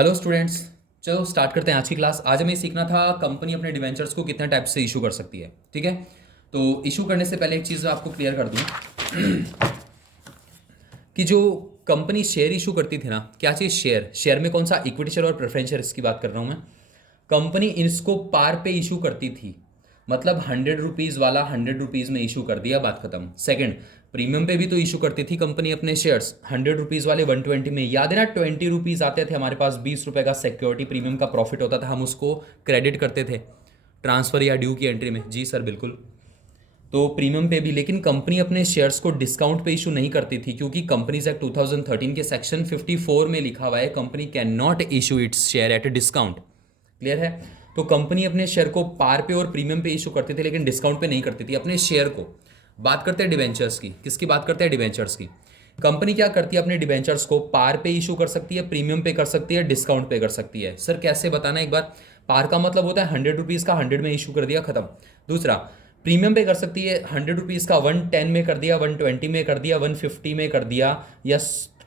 Hello students. चलो start करते हैं आज की क्लास। आज हमें सीखना था कंपनी अपने डिवेंचर्स को कितने टाइप से इशू कर सकती है। ठीक है, तो इशू करने से पहले एक चीज़ आपको क्लियर कर दूं कि जो कंपनी शेयर इशू करती थी ना, क्या चीज़, शेयर में कौन सा, इक्विटी शेयर और प्रेफरेंस शेयर, इसकी बात कर रहा हूँ मैं। कंपनी इसको पार पे इशू करती थी, मतलब 100 रुपीज़ वाला 100 रुपीज़ में इशू कर दिया, बात खत्म। सेकंड, प्रीमियम पे भी तो इशू करती थी कंपनी अपने शेयर्स, 100 रुपीज़ वाले 120 में, याद है ना, 20 रुपीज़ आते थे हमारे पास, 20 रुपये का सिक्योरिटी प्रीमियम का प्रॉफिट होता था, हम उसको क्रेडिट करते थे ट्रांसफर या ड्यू की एंट्री में। जी सर बिल्कुल। तो प्रीमियम पे भी, लेकिन कंपनी अपने शेयर्स को डिस्काउंट पे इशू नहीं करती थी, क्योंकि कंपनीज एक्ट 2013 के सेक्शन 54 में लिखा हुआ है company can not issue its share at discount. Clear है? तो कंपनी अपने शेयर को पार पे और प्रीमियम पे इशू करती थी, लेकिन डिस्काउंट पे नहीं करती थी अपने शेयर को। बात करते हैं डिवेंचर्स की। किसकी बात करते हैं? डिवेंचर्स की। कंपनी क्या करती है? अपने डिवेंचर्स को पार पे इशू कर सकती है, प्रीमियम पे कर सकती है, डिस्काउंट पे कर सकती है। सर कैसे, बताना एक बार। पार का मतलब होता है 100 रुपीज़ का 100 में इशू कर दिया, खत्म। दूसरा, प्रीमियम पे कर सकती है 100 रुपीज़ का 110 में कर दिया, 120 में कर दिया, 150 में कर दिया, या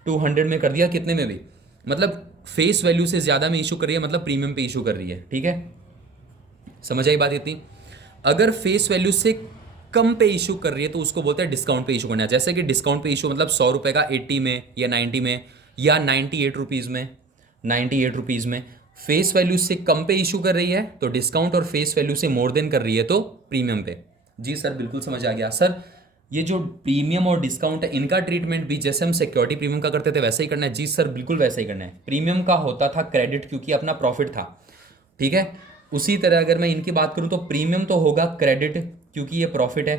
200 में कर दिया, कितने में भी, मतलब फेस वैल्यू से ज़्यादा में इशू कर रही है, मतलब प्रीमियम पे इशू कर रही है। ठीक है, समझ आई बात इतनी। अगर फेस वैल्यू से कम पे इशू कर रही है तो उसको बोलते हैं डिस्काउंट पे इशू करना। जैसे कि डिस्काउंट पे इशू मतलब 100 रुपये का 80 में या 90 में या 98 रुपीज़ में, 98 रुपीज़ में फेस वैल्यू से कम पे इशू कर रही है तो डिस्काउंट, और फेस वैल्यू से मोर देन कर रही है तो प्रीमियम पे। जी सर बिल्कुल समझ आ गया। सर ये जो प्रीमियम और डिस्काउंट है, इनका ट्रीटमेंट भी जैसे हम सिक्योरिटी प्रीमियम का करते थे वैसे ही करना है। जी सर बिल्कुल वैसे ही करना है। प्रीमियम का होता था क्रेडिट, क्योंकि अपना प्रॉफिट था। ठीक है, उसी तरह अगर मैं इनकी बात करूं तो प्रीमियम तो होगा क्रेडिट, क्योंकि ये प्रॉफिट है,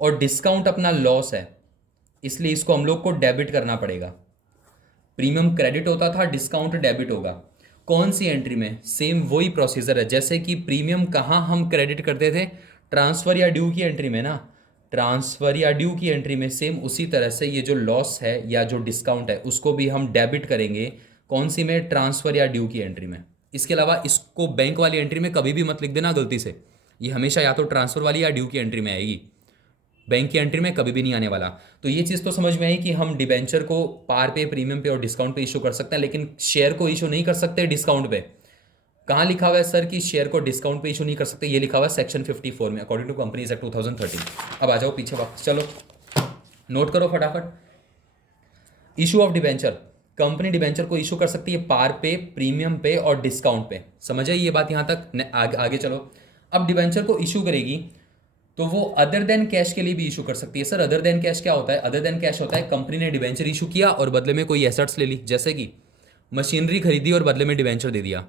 और डिस्काउंट अपना लॉस है, इसलिए इसको हम लोग को डेबिट करना पड़ेगा। प्रीमियम क्रेडिट होता था, डिस्काउंट डेबिट होगा। कौन सी एंट्री में? सेम वही प्रोसीजर है जैसे कि प्रीमियम कहाँ हम क्रेडिट करते थे, ट्रांसफर या ड्यू की एंट्री में ना, ट्रांसफर या ड्यू की एंट्री में सेम उसी तरह से ये जो लॉस है या जो डिस्काउंट है उसको भी हम डेबिट करेंगे। कौन सी में? ट्रांसफर या ड्यू की एंट्री में। इसके अलावा इसको बैंक वाली एंट्री में कभी भी मत लिख देना गलती से, ये हमेशा या तो ट्रांसफर वाली या ड्यू की एंट्री में आएगी, बैंक की एंट्री में कभी भी नहीं आने वाला। तो ये चीज़ तो समझ में आई कि हम डिबेंचर को पार पे, प्रीमियम पे और डिस्काउंट पे इशू कर सकते हैं, लेकिन शेयर को इशू नहीं कर सकते डिस्काउंट पे। कहाँ लिखा हुआ है सर कि शेयर को डिस्काउंट पे इशू नहीं कर सकते? ये लिखा हुआ है सेक्शन 54 में, अकॉर्डिंग टू कंपनीज एक्ट 2013। अब आ जाओ पीछे वापस, चलो नोट करो फटाफट। Issue of debenture, company debenture को इशू कर सकती है पार पे, प्रीमियम पे और डिस्काउंट पे। समझ आई ये बात यहाँ तक? आगे चलो। अब डिबेंचर को इशू करेगी तो वो अदर देन कैश के लिए भी इशू कर सकती है। सर अदर देन कैश क्या होता है? अदर देन कैश होता है कंपनी ने डिबेंचर इशू किया और बदले में कोई एसेट्स ले ली, जैसे कि मशीनरी खरीदी और बदले में डिबेंचर दे दिया,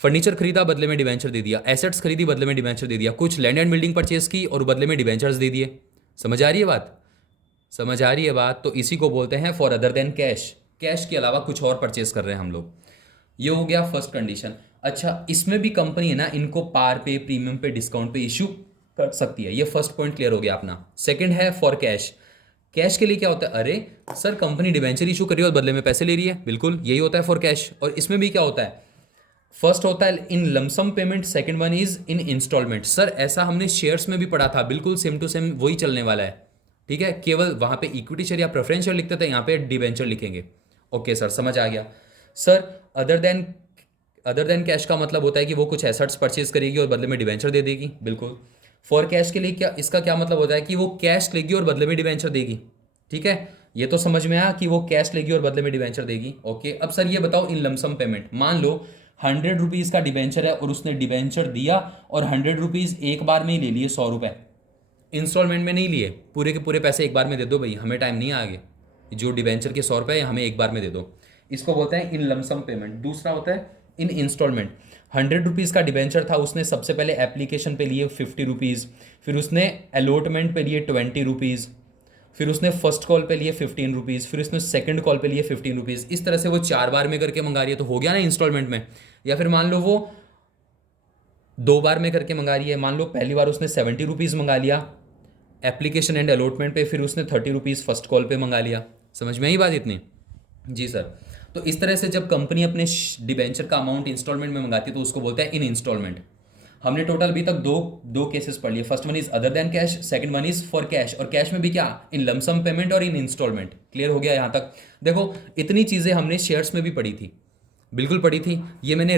फर्नीचर खरीदा बदले में डिबेंचर दे दिया, एसेट्स खरीदी बदले में डिबेंचर दे दिया, कुछ लैंड एंड बिल्डिंग परचेज की और बदले में डिबेंचर्स दे दिए। समझ आ रही है बात? समझ आ रही है बात? तो इसी को बोलते हैं for other than cash. Cash के अलावा कुछ और परचेज कर रहे हैं हम लोग। ये हो गया फर्स्ट कंडीशन। अच्छा, इसमें भी कंपनी है ना, इनको पार पे, प्रीमियम पे, डिस्काउंट पे इशू कर सकती है। ये फर्स्ट पॉइंट क्लियर हो गया अपना। सेकंड है फॉर कैश। कैश के लिए क्या होता है? अरे सर कंपनी डिबेंचर इशू कर रही है और बदले में पैसे ले रही है, बिल्कुल यही होता है फॉर कैश। और इसमें भी क्या होता है? फर्स्ट होता है in lump sum payment, second one is in instalment. Sir ऐसा हमने शेयर्स में भी पढ़ा था, बिल्कुल सेम टू सेम वही चलने वाला है। ठीक है, केवल वहां पे इक्विटी शेयर या प्रेफरेंस शेयर लिखते थे, यहाँ पे डिबेंचर लिखेंगे। ओके सर समझ आ गया। सर अदर देन कैश का मतलब होता है कि वो कुछ एसेट्स परचेज करेगी और बदले में डिबेंचर दे देगी, बिल्कुल। फॉर कैश के लिए क्या, इसका क्या मतलब होता है कि वो कैश लेगी और बदले में डिबेंचर देगी। ठीक है, ये तो समझ में आया कि वो कैश लेगी और बदले में डिबेंचर देगी। ओके, अब सर ये बताओ इन लमसम पेमेंट, मान लो 100 रुपीज़ का डिबेंचर है और उसने डिबेंचर दिया और 100 रुपीज़ एक बार में ही ले लिए, 100 रुपये इंस्टॉलमेंट में नहीं लिए, पूरे के पूरे पैसे एक बार में दे दो भाई, हमें टाइम नहीं है आगे, जो डिबेंचर के 100 रुपये हमें एक बार में दे दो। इसको बोलते हैं इन लमसम पेमेंट। दूसरा होता है इन इंस्टॉलमेंट। 100 रुपीज़ का डिबेंचर था, उसने सबसे पहले एप्लीकेशन पे लिए 50 रुपीज़, फिर उसने अलॉटमेंट पे लिए 20 रुपीज़, फिर उसने फर्स्ट कॉल पे लिए 15 रुपीज़, फिर उसने सेकंड कॉल पे लिए 15 रुपीज़। इस तरह से वो 4 बार में करके मंगा रही है, तो हो गया ना इंस्टॉलमेंट में। या फिर मान लो वो 2 बार में करके मंगा रही है, मान लो पहली बार उसने 70 रुपीज़ मंगा लिया एप्लीकेशन एंड अलॉटमेंट पे, फिर उसने 30 रुपीज़ फर्स्ट कॉल पे मंगा लिया। समझ में आई बात इतनी? जी सर। तो इस तरह से जब कंपनी अपने डिबेंचर का अमाउंट इंस्टॉलमेंट में मंगाती है तो उसको बोलते हैं इन इंस्टॉलमेंट। हमने टोटल अभी तक दो दो केसेस पढ़ लिए। First one is other than cash, second one is for cash. और कैश में भी क्या, इन लमसम पेमेंट और इन इंस्टॉलमेंट। क्लियर हो गया यहाँ तक? देखो इतनी चीज़ें हमने शेयर्स में भी पढ़ी थी, बिल्कुल पढ़ी थी। ये मैंने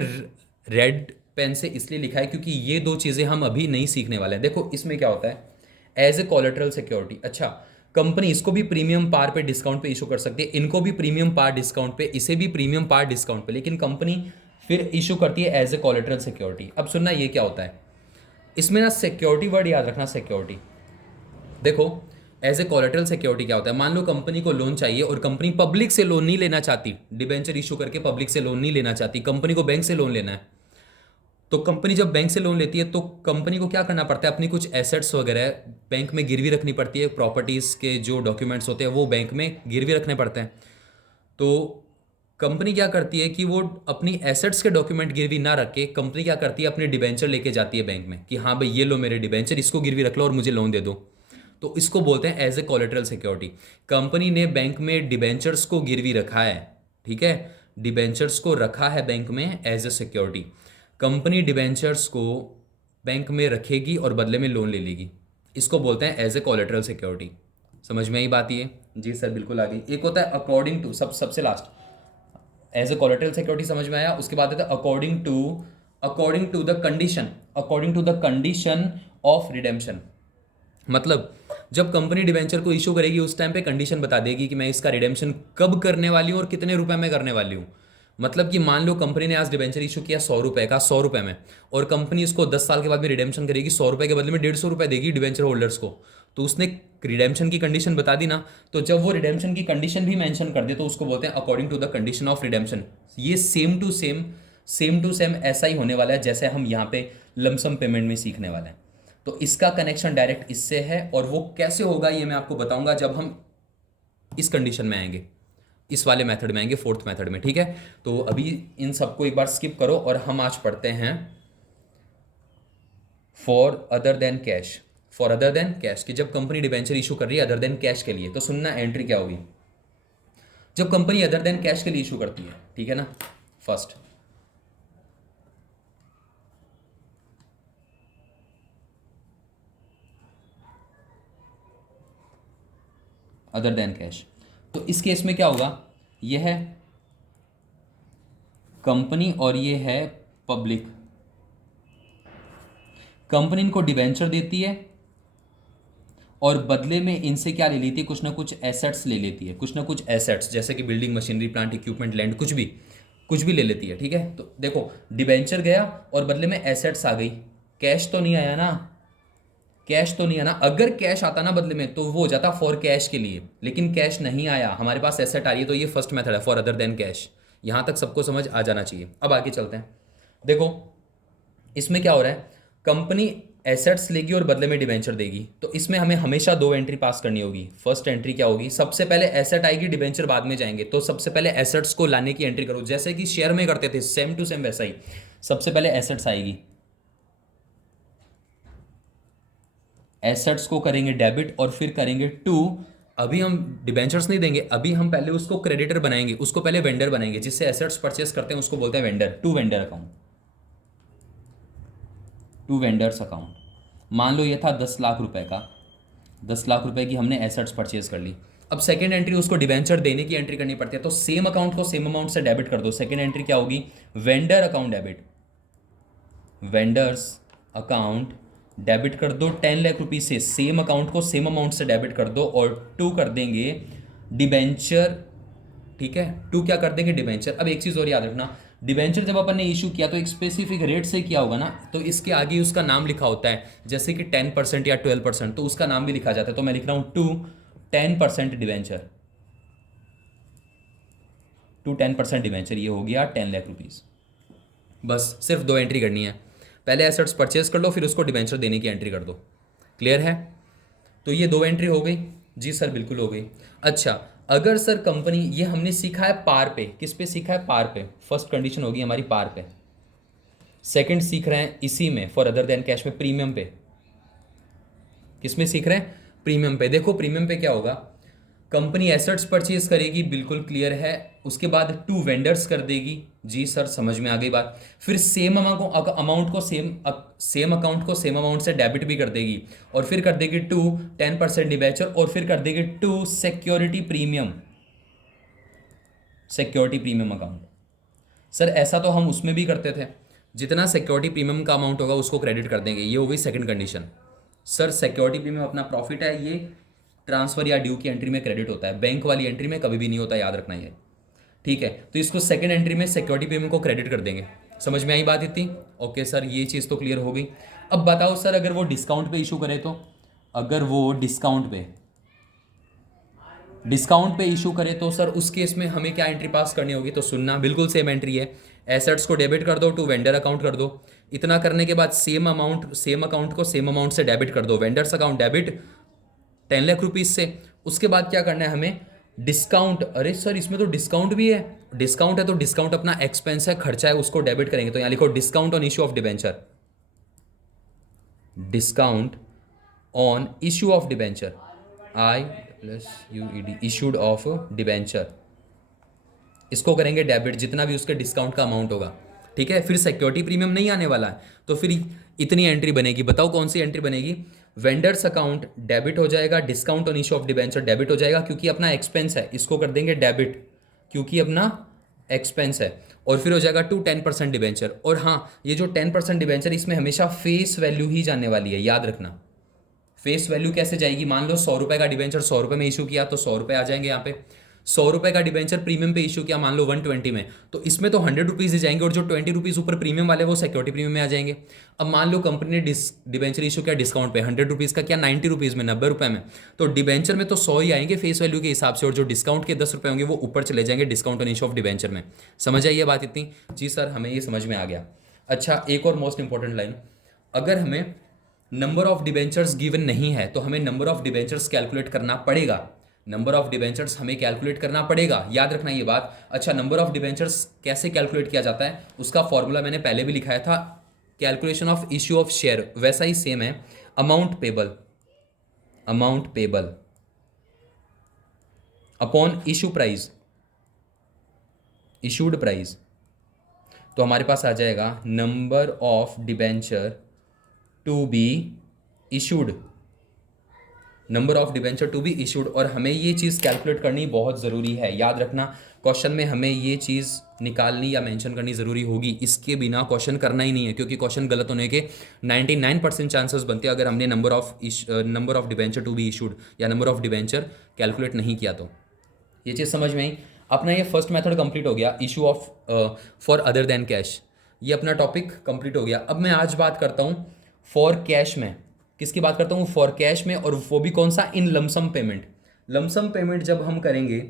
रेड पेन से इसलिए लिखा है क्योंकि ये दो चीज़ें हम अभी नहीं सीखने वाले हैं। देखो इसमें क्या होता है, एज ए कोलेटरल सिक्योरिटी। अच्छा, कंपनी इसको भी प्रीमियम पार पे डिस्काउंट पे इशू कर सकती है, इनको भी प्रीमियम पार डिस्काउंट पे, इसे भी प्रीमियम पार डिस्काउंट पे, लेकिन कंपनी फिर इशू करती है एज ए कोलेटरल सिक्योरिटी। अब सुनना ये क्या होता है, इसमें ना सिक्योरिटी वर्ड याद रखना, सिक्योरिटी। देखो एज ए कोलेटरल सिक्योरिटी क्या होता है, मान लो कंपनी को लोन चाहिए और कंपनी पब्लिक से लोन नहीं लेना चाहती, डिबेंचर इशू करके पब्लिक से लोन नहीं लेना चाहती, कंपनी को बैंक से लोन लेना है। तो कंपनी जब बैंक से लोन लेती है तो कंपनी को क्या करना पड़ता है, अपनी कुछ एसेट्स वगैरह बैंक में गिरवी रखनी पड़ती है, प्रॉपर्टीज़ के जो डॉक्यूमेंट्स होते हैं वो बैंक में गिरवी रखने पड़ते हैं। तो कंपनी क्या करती है कि वो अपनी एसेट्स के डॉक्यूमेंट गिरवी ना रख के कंपनी क्या करती है, अपने डिबेंचर लेके जाती है बैंक में कि हाँ भाई ये लो मेरे डिबेंचर, इसको गिरवी रख लो और मुझे लोन दे दो। तो इसको बोलते हैं as a collateral security. Company ने बैंक में डिबेंचर्स को गिरवी रखा है, ठीक है, डिबेंचर्स को रखा है बैंक में as a security. Company debentures को बैंक में रखेगी और बदले में लोन ले लेगी, इसको बोलते हैं एज ए कोलेटरल सिक्योरिटी। समझ में आई बात ये? जी सर बिल्कुल आ गई। एक होता है अकॉर्डिंग टू, सबसे last as a collateral security समझ में आया। उसके बाद आता है according to the condition, according to the condition of redemption. मतलब जब कंपनी डिबेंचर को इशू करेगी उस टाइम पे कंडीशन बता देगी कि मैं इसका रिडेम्पशन कब करने वाली हूँ और कितने रुपए में करने वाली हूँ। मतलब कि मान लो कंपनी ने आज डिबेंचर इशू किया 100 रुपए का, 100 रुपए में, और कंपनी इसको 10 साल के बाद में रिडेम्पशन करेगी, 100 रुपए के बदले में 150 रुपए देगी डिबेंचर होल्डर्स को। तो उसने रिडेम्पशन की कंडीशन बता दी ना, तो जब वो रिडेम्पशन की कंडीशन भी मेंशन कर दे तो उसको बोलते हैं according to the condition of redemption. ये सेम टू सेम ऐसा ही होने वाला है जैसे हम यहाँ पे लमसम पेमेंट में सीखने वाले हैं। तो इसका कनेक्शन डायरेक्ट इससे है, और वो कैसे होगा ये मैं आपको बताऊंगा जब हम इस कंडीशन में आएंगे, इस वाले मेथड में आएंगे, फोर्थ मेथड में, ठीक है। तो अभी इन सबको एक बार स्किप करो और हम आज पढ़ते हैं for other than cash. For other than cash कि जब कंपनी डिबेंचर इशू कर रही है अदर देन कैश के लिए, तो सुनना एंट्री क्या होगी जब कंपनी अदर देन कैश के लिए इशू करती है, ठीक है ना। फर्स्ट अदर देन कैश, तो इस केस में क्या होगा, यह है कंपनी और ये है पब्लिक। कंपनी इनको डिबेंचर देती है और बदले में इनसे क्या ले लेती है, कुछ ना कुछ एसेट्स ले लेती है, कुछ ना कुछ एसेट्स जैसे कि building, machinery, plant, equipment, land, कुछ भी ले लेती है, ठीक है। तो देखो डिबेंचर गया और बदले में एसेट्स आ गई, कैश तो नहीं आया ना, कैश तो नहीं आना। अगर कैश आता ना बदले में तो वो हो जाता फॉर कैश के लिए, लेकिन कैश नहीं आया, हमारे पास एसेट आ रही है, तो ये फर्स्ट मेथड है फॉर अदर देन कैश। यहां तक सबको समझ आ जाना चाहिए। अब आगे चलते हैं। देखो इसमें क्या हो रहा है, कंपनी एसेट्स लेगी और बदले में डिबेंचर देगी, तो इसमें हमें हमेशा दो एंट्री पास करनी होगी। फर्स्ट एंट्री क्या होगी, सबसे पहले एसेट आएगी, डिबेंचर बाद में जाएंगे, तो सबसे पहले एसेट्स को लाने की एंट्री करो, जैसे कि शेयर में करते थे, सेम टू सेम वैसा ही। सबसे पहले एसेट्स आएगी, एसेट्स को करेंगे डेबिट और फिर करेंगे टू, अभी हम डिबेंचर्स नहीं देंगे, अभी हम पहले उसको क्रेडिटर बनाएंगे, उसको पहले वेंडर बनाएंगे, जिससे एसेट्स परचेस करते हैं उसको बोलते हैं vendor, to vendor account, to vendors account. मान लो ये था 10 लाख रुपए का, 10 लाख रुपए की हमने एसेट्स परचेज कर ली। अब सेकेंड एंट्री उसको डिबेंचर देने की एंट्री करनी पड़ती है, तो सेम अकाउंट को सेम अमाउंट से डेबिट कर दो। सेकेंड एंट्री क्या होगी, vendor account debit, vendors account debit कर दो 10 लाख रुपीज से, सेम अकाउंट को सेम अमाउंट से डेबिट कर दो, और टू कर देंगे डिबेंचर, ठीक है, टू क्या कर देंगे डिबेंचर। अब एक चीज़ और याद रखना, डिबेंचर जब अपन ने इशू किया तो एक स्पेसिफिक रेट से किया होगा ना, तो इसके आगे उसका नाम लिखा होता है, जैसे कि 10% या 12%, तो उसका नाम भी लिखा जाता है। तो मैं लिख रहा हूँ टू 10% डिबेंचर, टू 10% डिबेंचर, ये हो गया 10 लाख रुपीज़। बस सिर्फ दो एंट्री करनी है, पहले एसेट्स परचेज कर लो, फिर उसको डिबेंचर देने की एंट्री कर दो। क्लियर है? तो ये दो एंट्री हो गई। जी सर बिल्कुल हो गई। अच्छा, अगर सर कंपनी, ये हमने सीखा है पार पे, किस पे सीखा है, पार पे, फर्स्ट कंडीशन होगी हमारी पार पे। सेकंड सीख रहे हैं इसी में फॉर अदर देन कैश में, प्रीमियम पे। किस में सीख रहे हैं, प्रीमियम पे। देखो प्रीमियम पे क्या होगा, कंपनी एसेट्स परचेज करेगी, बिल्कुल क्लियर है, उसके बाद टू वेंडर्स कर देगी। जी सर समझ में आ गई बात। फिर सेम अमाउंट को सेम अकाउंट को सेम अमाउंट से डेबिट भी कर देगी, और फिर कर देगी टू 10% डिबेंचर, और फिर कर देगी to security premium, security premium account. Sir ऐसा तो हम उसमें भी करते थे, जितना सिक्योरिटी प्रीमियम का अमाउंट होगा उसको क्रेडिट कर देंगे, ये हो गई second condition. Sir security premium अपना प्रॉफिट है, ये ट्रांसफर या ड्यू की एंट्री में क्रेडिट होता है, बैंक वाली एंट्री में कभी भी नहीं होता, याद रखना ये। ठीक है, तो इसको सेकंड एंट्री में सिक्योरिटी प्रीमियम को क्रेडिट कर देंगे। समझ में आई बात इतनी? ओके सर, ये चीज़ तो क्लियर हो गई। अब बताओ सर, अगर वो डिस्काउंट पे इशू करे तो, अगर वो डिस्काउंट पे इशू करे तो सर उस केस में हमें क्या एंट्री पास करनी होगी? तो सुनना, बिल्कुल सेम एंट्री है। एसेट्स को डेबिट कर दो, टू वेंडर अकाउंट कर दो। इतना करने के बाद सेम अकाउंट को सेम अमाउंट से डेबिट कर दो, vendors account debit 10 lakh rupees से। उसके बाद क्या करना है हमें? डिस्काउंट, अरे सर इसमें तो डिस्काउंट भी है, डिस्काउंट है तो डिस्काउंट अपना एक्सपेंस है, खर्चा है, उसको डेबिट करेंगे। तो यहाँ लिखो discount on issue of debenture, discount on issue of debenture, ISUED, issued of debenture, इसको करेंगे डेबिट, जितना भी उसके डिस्काउंट का अमाउंट होगा। ठीक है, फिर सिक्योरिटी प्रीमियम नहीं आने वाला है, तो फिर इतनी एंट्री बनेगी। बताओ कौन सी एंट्री बनेगी? वेंडर्स अकाउंट डेबिट हो जाएगा, discount on issue of debenture debit हो जाएगा, क्योंकि अपना एक्सपेंस है, इसको कर देंगे डेबिट क्योंकि अपना एक्सपेंस है। और फिर हो जाएगा टू 10% डिबेंचर। और हाँ, ये जो 10% डिबेंचर, इसमें हमेशा फेस वैल्यू ही जाने वाली है, याद रखना। फेस वैल्यू कैसे जाएगी? मान लो 100 रुपये का डिबेंचर 100 रुपये में इशू किया तो 100 रुपये आ जाएंगे यहाँ पे। 100 रुपये का डिबेंचर प्रीमियम पे इशू किया मान लो 120 में, तो इसमें तो 100 रुपीज़ ही जाएंगे, और जो 20 रुपीज़ ऊपर प्रीमियम वाले वो सिक्योरिटी प्रीमियम में आ जाएंगे। अब मान लो कंपनी ने डिबेंचर इशू किया डिस्काउंट पे 100 रुपीज़ का, क्या 90 रुपीज़ में, 90 रुपये में, तो डिबेंचर में तो 100 ही आएंगे फेस वैल्यू के हिसाब से, और जो डिस्काउंट के 10 रुपये होंगे वो ऊपर चले जाएंगे discount on issue of debenture में। समझ आई ये बात इतनी? जी सर, हमें ये समझ में आ गया। अच्छा, एक और मोस्ट इंपॉर्टेंट लाइन, अगर हमें नंबर ऑफ डिबेंचर्स गिवन नहीं है तो हमें नंबर ऑफ डिबेंचर्स कैलकुलेट करना पड़ेगा। नंबर ऑफ डिबेंचर्स हमें कैलकुलेट करना पड़ेगा, याद रखना ये बात। अच्छा, नंबर ऑफ डिबेंचर्स कैसे कैलकुलेट किया जाता है उसका फॉर्मूला मैंने पहले भी लिखाया था, calculation of issue of share, वैसा ही सेम है। Amount payable upon issue price, issued price, तो हमारे पास आ जाएगा number of debenture to be issued, number of debenture to be issued. और हमें ये चीज़ कैलकुलेट करनी बहुत ज़रूरी है, याद रखना। क्वेश्चन में हमें ये चीज़ निकालनी या मेंशन करनी ज़रूरी होगी, इसके बिना क्वेश्चन करना ही नहीं है, क्योंकि क्वेश्चन गलत होने के 99% चांसेस बनते हैं अगर हमने number of debenture to be issued या नंबर ऑफ डिबेंचर कैलकुलेट नहीं किया तो। ये चीज़ समझ में आई? अपना ये फर्स्ट मेथड कंप्लीट हो गया, issue of for other than cash, ये अपना टॉपिक कंप्लीट हो गया। अब मैं आज बात करता हूँ फॉर कैश में, किसकी बात करता हूँ? फॉर कैश में, और वो भी कौन सा? इन लमसम पेमेंट। लमसम पेमेंट जब हम करेंगे,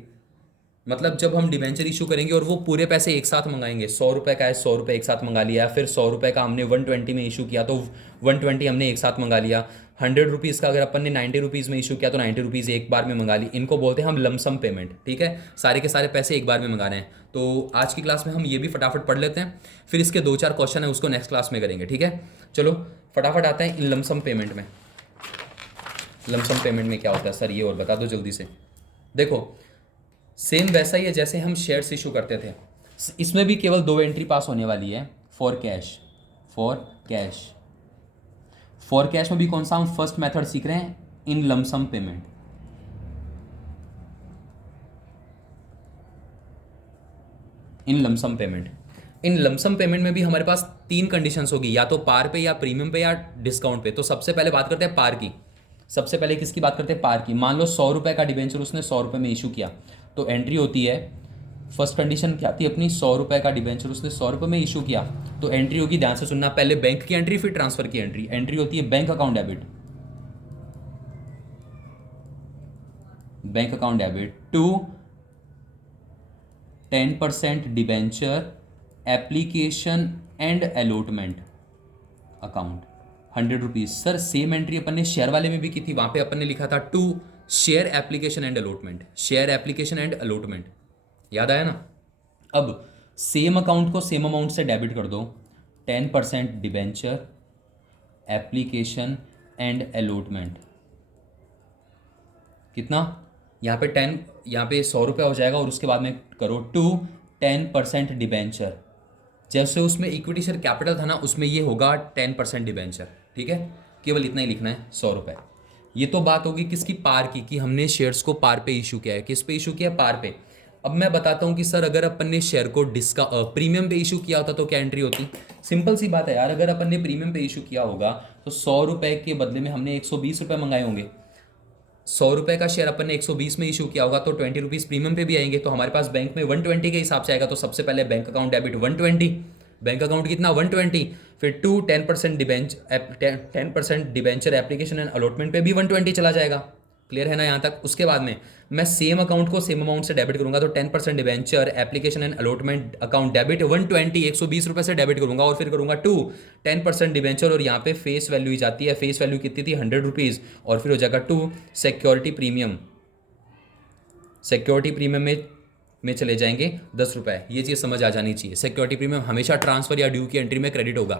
मतलब जब हम डिबेंचर इशू करेंगे और वो पूरे पैसे एक साथ मंगाएंगे, 100 रुपये का है 100 रुपये एक साथ मंगा लिया, फिर 100 रुपये का हमने 120 में इशू किया तो 120 हमने एक साथ मंगा लिया, 100 रुपीज़ का अगर अपन ने 90 रुपीज़ में इशू किया तो 90 रुपीज़ एक बार में मंगा ली, इनको बोलते हैं हम लमसम पेमेंट। ठीक है, सारे के सारे पैसे एक बार में मंगा रहे हैं। तो आज की क्लास में हम ये भी फटाफट पढ़ लेते हैं, फिर इसके 2-4 क्वेश्चन है उसको नेक्स्ट क्लास में करेंगे। ठीक है, चलो फटाफट आते हैं इन लमसम पेमेंट में। लमसम पेमेंट में क्या होता है सर, ये और बता दो जल्दी से। देखो, सेम वैसा ही है जैसे हम शेयर्स इशू करते थे, इसमें भी केवल 2 एंट्री पास होने वाली है, फॉर कैश। फॉर कैश में भी कौन सा हम फर्स्ट मेथड सीख रहे हैं? इन लमसम पेमेंट। इन लमसम पेमेंट में भी हमारे पास 3 कंडीशंस होगी, या तो पार पे या प्रीमियम पे या डिस्काउंट पे। तो सबसे पहले बात करते हैं पार की। सबसे पहले किसकी बात करते हैं? पार की। मान लो 100 रुपये का डिबेंचर उसने 100 रुपये में इशू किया, तो एंट्री होती है, फर्स्ट कंडीशन क्या आती है अपनी? 100 रुपये का डिबेंचर उसने 100 रुपये में इशू किया, तो एंट्री होगी, ध्यान से सुनना, पहले बैंक की एंट्री फिर ट्रांसफर की एंट्री। एंट्री होती है bank account debit to 10% debenture application and allotment account 100 rupees. Sir same entry अपन ने शेयर वाले में भी की थी, वहां पे अपन ने लिखा था to share application and allotment, याद आया ना? अब सेम अकाउंट को सेम अमाउंट से डेबिट कर दो, 10% डिबेंचर एप्लीकेशन एंड अलॉटमेंट, कितना? यहाँ पे 100 रुपये हो जाएगा, और उसके बाद में करो टू 10% डिबेंचर, जैसे उसमें इक्विटी शेयर कैपिटल था ना, उसमें ये होगा 10% डिबेंचर। ठीक है, केवल इतना ही लिखना है, 100 रुपये। ये तो बात होगी किसकी? पार की, कि हमने शेयर्स को पार पे इशू किया है। किस पे इशू किया है? पार पे। अब मैं बताता हूँ कि सर अगर अपन ने शेयर को प्रीमियम पे इशू किया होता तो क्या एंट्री होती। सिंपल सी बात है यार, अगर अपन ने प्रीमियम पे इशू किया होगा तो 100 रुपये के बदले में हमने 120 रुपये मंगाए होंगे। 100 रुपये का शेयर अपन ने 120 में इशू किया होगा तो 20 रुपीज़ प्रीमियम पे भी आएंगे, तो हमारे पास बैंक में 120 के हिसाब से आएगा। तो सबसे पहले bank account debit 120, bank account कितना 120, फिर 10% डिबेंचर एप्लीकेशन एंड अलॉटमेंट पे भी 120 चला जाएगा। क्लियर है ना यहाँ तक। उसके बाद में मैं सेम अकाउंट को सेम अमाउंट से डेबिट करूंगा, तो 10% debenture application and allotment account debit 120 120 रुपये से डेबिट करूंगा, और फिर करूंगा 10% डिबेंचर, और यहाँ पे फेस वैल्यू ही जाती है। फेस वैल्यू कितनी थी 100 रुपीज़, और फिर हो जाएगा 2 सिक्योरिटी प्रीमियम। सिक्योरिटी प्रीमियम में चले जाएंगे 10 रुपये। ये चीज़ समझ आ जानी चाहिए। सिक्योरिटी प्रीमियम हमेशा ट्रांसफर या ड्यू की एंट्री में क्रेडिट होगा।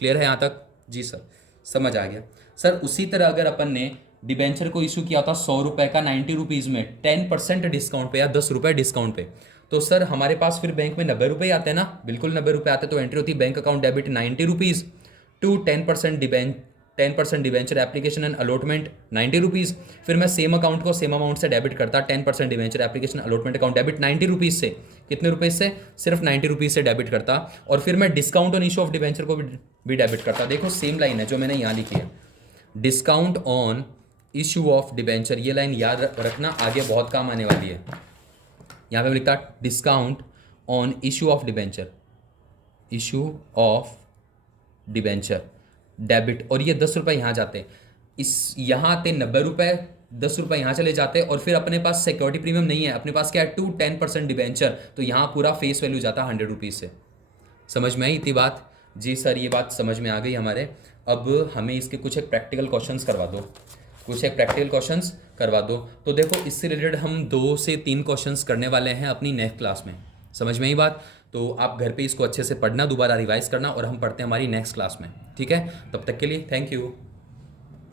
क्लियर है यहाँ तक। जी सर समझ आ गया। सर उसी तरह अगर अपन ने डिबेंचर को इशू किया था 100 रुपये का 90 रुपीज़ में 10% डिस्काउंट पे या 10 रुपये डिस्काउंट पे, तो सर हमारे पास फिर बैंक में 90 रुपये आते हैं ना, बिल्कुल 90 रुपये आते हैं। तो एंट्री होती है bank account debit 90 rupees to 10% debenture application and allotment 90 rupees. फिर मैं सेम अकाउंट को सेम अमाउंट से डेबिट करता 10% debenture application allotment account debit 90 rupees से। कितने रुपये से? सिर्फ 90 रुपीज़ से डेबिट करता, और फिर मैं discount on issue of debenture को भी डेबिट करता। देखो सेम लाइन है जो मैंने यहाँ लिखी है, discount on issue of debenture. ये लाइन याद रखना, आगे बहुत काम आने वाली है। यहाँ पे लिखता discount on issue of debenture, issue of debenture debit, और ये 10 रुपये यहाँ जाते, इस यहाँ आते 90 रुपये, 10 रुपये यहाँ चले जाते, और फिर अपने पास सिक्योरिटी प्रीमियम नहीं है, अपने पास क्या है 10% डिबेंचर, तो यहाँ पूरा फेस वैल्यू जाता 100 रुपीज़ से। समझ में आई इतनी बात? जी सर ये बात समझ में आ गई हमारे। अब हमें इसके कुछ एक प्रैक्टिकल क्वेश्चंस करवा दो, कुछ एक प्रैक्टिकल क्वेश्चंस करवा दो। तो देखो इससे रिलेटेड हम 2 से 3 क्वेश्चंस करने वाले हैं अपनी नेक्स्ट क्लास में। समझ में ही बात? तो आप घर पे इसको अच्छे से पढ़ना, दोबारा रिवाइज करना, और हम पढ़ते हैं हमारी नेक्स्ट क्लास में। ठीक है, तब तक के लिए थैंक यू।